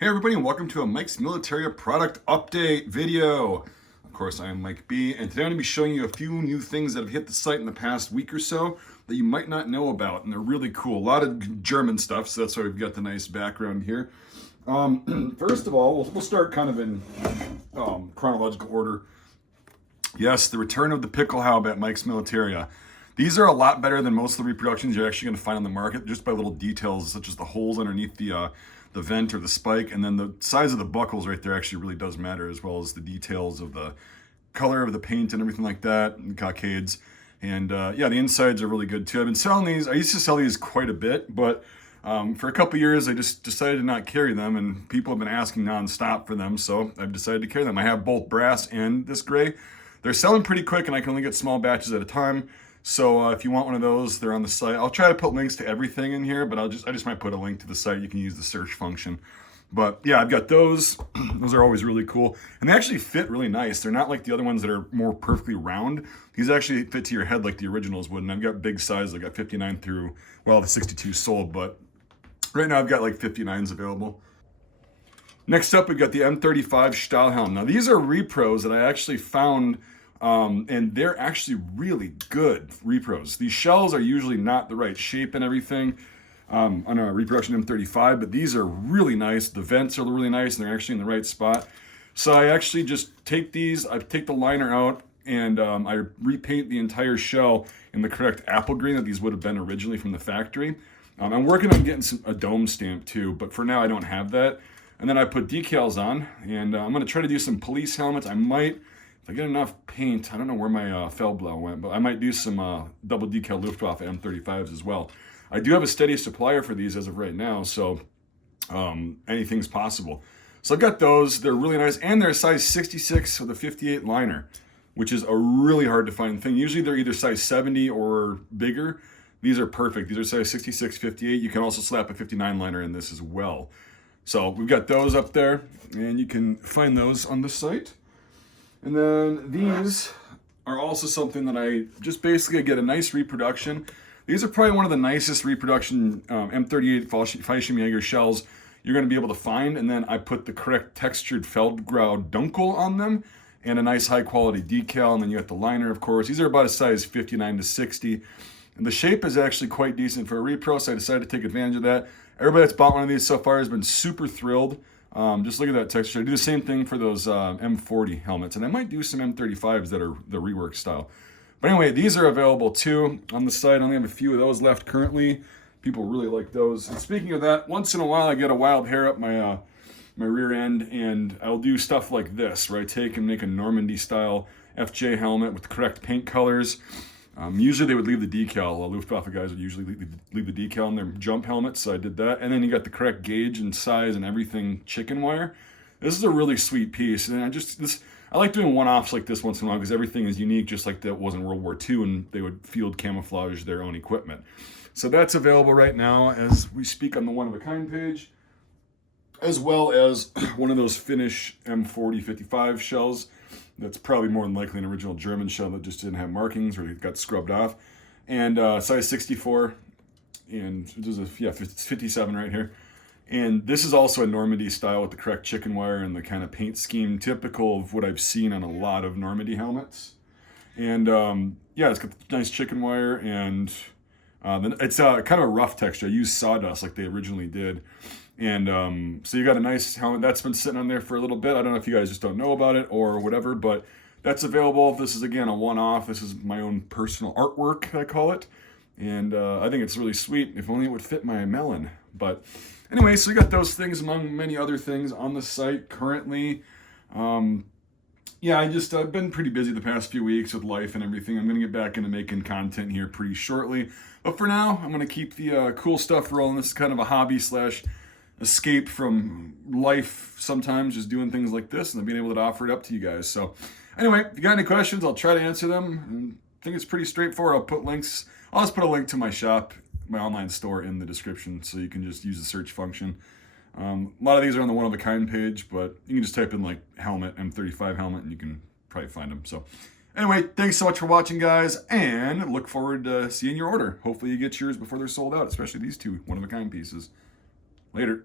Hey everybody, and welcome to a Mike's Militaria product update video. Of course, I am Mike B, and today I'm going to be showing you a few new things that have hit the site in the past week or so that you might not know about, and they're really cool. A lot of German stuff, so that's why we've got the nice background here. First of all, we'll start kind of in chronological order. Yes, the return of the Pickle Haube at Mike's Militaria. These are a lot better than most of the reproductions you're actually going to find on the market, just by little details such as the holes underneath the vent or the spike, and then the size of the buckles right there actually really does matter, as well as the details of the color of the paint and everything like that, and cockades. And yeah, the insides are really good too. I've been selling these. I used to sell these quite a bit, but for a couple years I just decided to not carry them, and people have been asking nonstop for them, so I've decided to carry them. I have both brass and this gray. They're selling pretty quick, and I can only get small batches at a time. So if you want one of those, they're on the site. I'll try to put links to everything in here, but I just might put a link to the site. You can use the search function. But yeah, I've got those. Those are always really cool. And they actually fit really nice. They're not like the other ones that are more perfectly round. These actually fit to your head like the originals would. And I've got big size. I've got 59 through, well, the 62 sold, but right now I've got like 59s available. Next up, we've got the M35 Stahlhelm. Now, these are repros that I actually found, and they're actually really good repros. These shells are usually not the right shape and everything on a reproduction M35, but these are really nice. The vents are really nice, and they're actually in the right spot. So I actually just take these, I take the liner out, and I repaint the entire shell in the correct apple green that these would have been originally from the factory. I'm working on getting a dome stamp too, but for now I don't have that. And then I put decals on, and I'm going to try to do some police helmets. I might, if I get enough paint, I don't know where my Feldblau went, but I might do some double decal Luftwaffe M35s as well. I do have a steady supplier for these as of right now, so anything's possible. So I've got those. They're really nice, and they're a size 66 with a 58 liner, which is a really hard to find thing. Usually they're either size 70 or bigger. These are perfect. These are size 66, 58. You can also slap a 59 liner in this as well. So we've got those up there, and you can find those on the site. And then these are also something that I just basically get a nice reproduction. These are probably one of the nicest reproduction M38 Fallschirmjäger shells you're going to be able to find. And then I put the correct textured Feldgrau Dunkel on them and a nice high quality decal. And then you got the liner, of course. These are about a size 59 to 60. And the shape is actually quite decent for a repro, so I decided to take advantage of that. Everybody that's bought one of these so far has been super thrilled. Just look at that texture. I do the same thing for those M40 helmets, and I might do some M35s that are the rework style. But anyway, these are available too on the site. I only have a few of those left currently. People really like those. And speaking of that, once in a while I get a wild hair up my my rear end, and I'll do stuff like this, where I take and make a Normandy style FJ helmet with the correct paint colors. Usually they would leave the decal. Luftwaffe guys would usually leave the decal in their jump helmets, so I did that. And then you got the correct gauge and size and everything chicken wire. This is a really sweet piece, and I like doing one-offs like this once in a while because everything is unique, just like that was in World War II, and they would field camouflage their own equipment. So that's available right now as we speak on the one-of-a-kind page, as well as one of those Finnish M40-55 shells. That's probably more than likely an original German shell that just didn't have markings or it got scrubbed off. And size 64, and there's a 57 right here. And this is also a Normandy style with the correct chicken wire and the kind of paint scheme typical of what I've seen on a lot of Normandy helmets. And yeah, it's got nice chicken wire, and then it's kind of a rough texture. I used sawdust like they originally did. And so you got a nice helmet that's been sitting on there for a little bit. I don't know if you guys just don't know about it or whatever, but that's available. This is, again, a one-off. This is my own personal artwork, I call it. And I think it's really sweet. If only it would fit my melon. But anyway, so you got those things among many other things on the site currently. Yeah, I've been pretty busy the past few weeks with life and everything. I'm going to get back into making content here pretty shortly. But for now, I'm going to keep the cool stuff rolling. This is kind of a hobby / escape from life sometimes, just doing things like this and being able to offer it up to you guys. So anyway, if you got any questions, I'll try to answer them. And I think it's pretty straightforward. I'll just put a link to my shop, my online store, in the description, so you can just use the search function. A lot of these are on the one-of-a-kind page, but you can just type in like helmet, M35 helmet, and you can probably find them. So anyway, thanks so much for watching, guys, and look forward to seeing your order. Hopefully you get yours before they're sold out, especially these two one-of-a-kind pieces. Later.